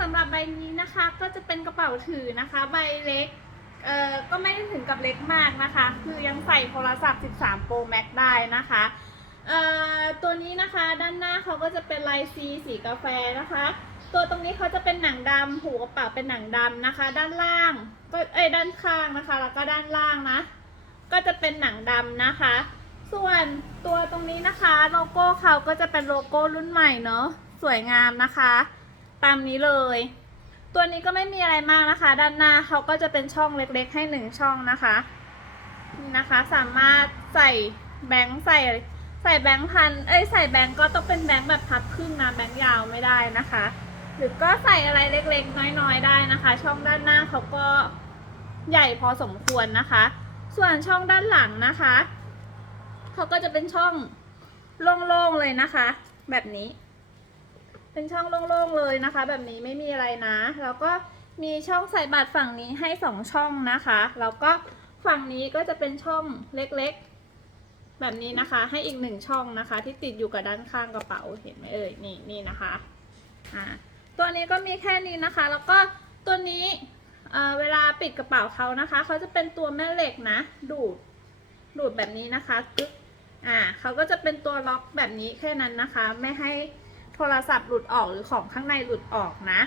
สำหรับใบนี้นะคะก็จะเป็นกระเป๋าถือนะคะ ใบเล็กเอ่อก็ไม่ได้ถึงกับเล็กมากนะคะ คือยังใส่โทรศัพท์ 13 Pro Max ได้นะคะเอ่อตัวนี้นะคะด้านหน้าเขาก็จะเป็นลายซีสีกาแฟนะคะ ตัวตรงนี้เขาจะเป็นหนังดำหูกระเป๋าเป็นหนังดำนะคะ ด้านล่างก็เอ้ยด้านข้างนะคะ แล้วก็ด้านล่างนะ ก็จะเป็นหนังดำนะคะ ส่วนตัวตรงนี้นะคะโลโก้เขาก็จะเป็นโลโก้รุ่นใหม่เนาะสวยงามนะคะ ตามนี้เลย ตัวนี้ก็ไม่มีอะไรมากนะคะ ด้านหน้าเขาก็จะเป็นช่องเล็กๆ ให้หนึ่งช่องนะคะนี่นะคะสามารถใส่แบงค์ใส่ใส่แบงค์พันเอ้ยใส่แบงค์ก็ต้องเป็นแบงค์แบบพับครึ่งนะแบงค์ยาวไม่ได้นะคะ หรือก็ใส่อะไรเล็กๆ น้อยๆได้นะคะ ช่องด้านหน้าเขาก็ใหญ่พอสมควรนะคะ ส่วนช่องด้านหลังนะคะเขาก็จะเป็นช่องโล่งๆเลยนะคะ แบบนี้ เป็นช่องโล่งๆเลยนะคะ แบบนี้ไม่มีอะไรนะ แล้วก็มีช่องใส่บัตรฝั่งนี้ให้สองช่องนะคะ แล้วก็ฝั่งนี้ก็จะเป็นช่องเล็กๆ แบบนี้นะคะ ให้อีกหนึ่งช่องนะคะ ที่ติดอยู่กับด้านข้างกระเป๋าเห็นไหมเอ่ยนี่นี่นะคะอ่าตัวนี้ก็มีแค่นี้นะคะ แล้วก็ตัวนี้เอ่อเวลาปิดกระเป๋าเขานะคะเขาจะเป็นตัวแม่เหล็กนะ ดูดดูดแบบนี้นะคะกึ๊กอ่าเขาก็จะเป็นตัวล็อกแบบนี้แค่นั้นนะคะ ไม่ให้ โทรศัพท์หลุดออกหรือของข้างในหลุดออกนะ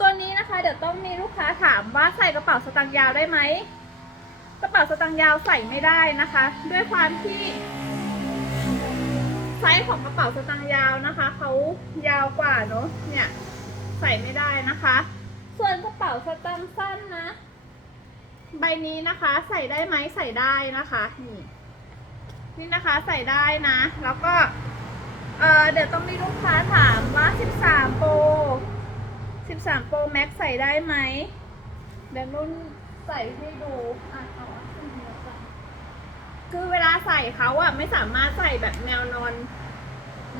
ตัวนี้นะคะเดี๋ยวต้องมีลูกค้าถามว่าใส่กระเป๋าสตางค์ยาวได้ไหมกระเป๋าสตางค์ยาวใส่ไม่ได้นะคะ ด้วยความที่ไซส์ของกระเป๋าสตางค์ยาวนะคะเขายาวกว่าเนอะเนี่ยใส่ไม่ได้นะคะ ส่วนกระเป๋าสตางค์สั้นนะ ใบนี้นะคะใส่ได้ไหมใส่ได้นะคะนี่นี่นะคะใส่ได้นะ แล้วก็ เอ่อเดี๋ยวต้องมีลูกค้าถามว่า 13 Pro 13 Pro Max ใส่ได้ไหม เดี๋ยวนุ่นใส่ให้ดูอะเอาอันนี้ก่อนคือเวลาใส่เขาอะไม่สามารถใส่แบบแนวนอน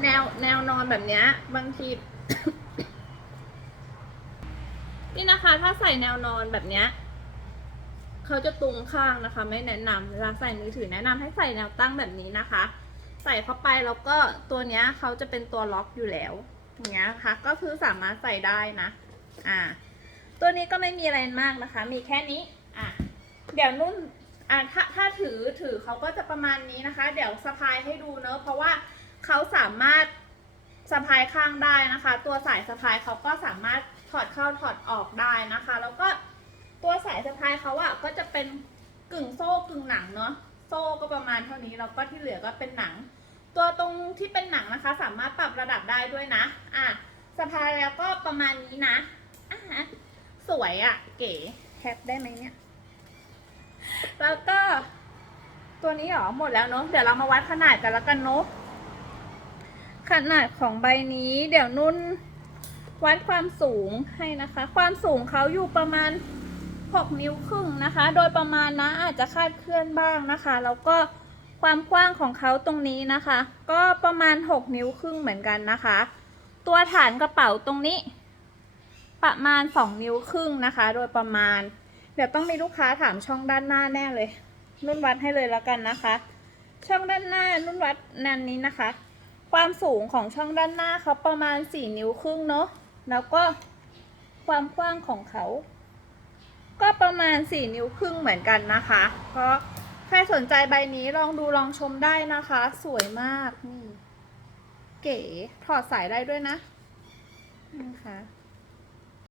แนวแนวนอนแบบเนี้ย บางที นี่นะคะถ้าใส่แนวนอนแบบเนี้ยเขาจะตรงข้างนะคะ ไม่แนะนำเวลาใส่มือถือแนะนำให้ใส่แนวตั้งแบบนี้นะคะ ใส่เข้าไปแล้วก็ตัวเนี้ยเขาจะเป็นตัวล็อกอยู่แล้วอย่างเงี้ยนะคะก็คือสามารถใส่ได้นะอ่าตัวนี้ก็ไม่มีอะไรมากนะคะ มีแค่นี้อะเดี๋ยวนุ่นอ่าถ้าถ้าถือถือเขาก็จะประมาณนี้นะคะ เดี๋ยวสะพายให้ดูเนอะเพราะว่าเขาสามารถสะพายข้างได้นะคะ ตัวสายสะพายเขาก็สามารถถอดเข้าถอดออกได้นะคะ แล้วก็ตัวสายสะพายเขาอะก็จะเป็นกึ่งโซ่กึ่งหนังเนาะ โซ่ก็ประมาณเท่านี้แล้วก็ที่เหลือก็เป็นหนัง ตัวตรงที่เป็นหนังนะคะ สามารถปรับระดับได้ด้วยนะ อะสะพายแล้วก็ประมาณนี้นะอะสวยอะ่ะ เก๋แคปได้ไหมเนี่ย แล้วก็ ตัวนี้หรอหมดแล้วเนาะเดี๋ยวเรามาวัดขนาดกันแล้วกันเนาะขนาดของใบนี้ เดี๋ยวนุ่นวัดความสูงให้นะคะ ความสูงเขาอยู่ประมาณ 6 นิ้วครึ่งนะคะ โดยประมาณนะอาจจะคาดเคลื่อนบ้างนะคะ แล้วก็ความกว้างของเขาตรงนี้นะคะ ก็ประมาณ 6 นิ้วครึ่งเหมือนกันนะคะ ตัวฐานกระเป๋าตรงนี้ ประมาณ 2 นิ้วครึ่งนะคะ โดยประมาณ เดี๋ยวต้องมีลูกค้าถามช่องด้านหน้าแน่เลย นุ่นวัดให้เลยแล้วกันนะคะ ช่องด้านหน้านุ่นวัดนันนี้นะคะ ความสูงของช่องด้านหน้าเขาประมาณ 4 นิ้วครึ่งเนาะแล้วก็ความกว้างของเขา ก็ประมาณ 4 นิ้วครึ่งเหมือนกันนะคะ เพราะใครสนใจใบนี้ลองดูลองชมได้นะคะ สวยมากนี่เก๋ถอดสายได้ด้วยนะนะคะ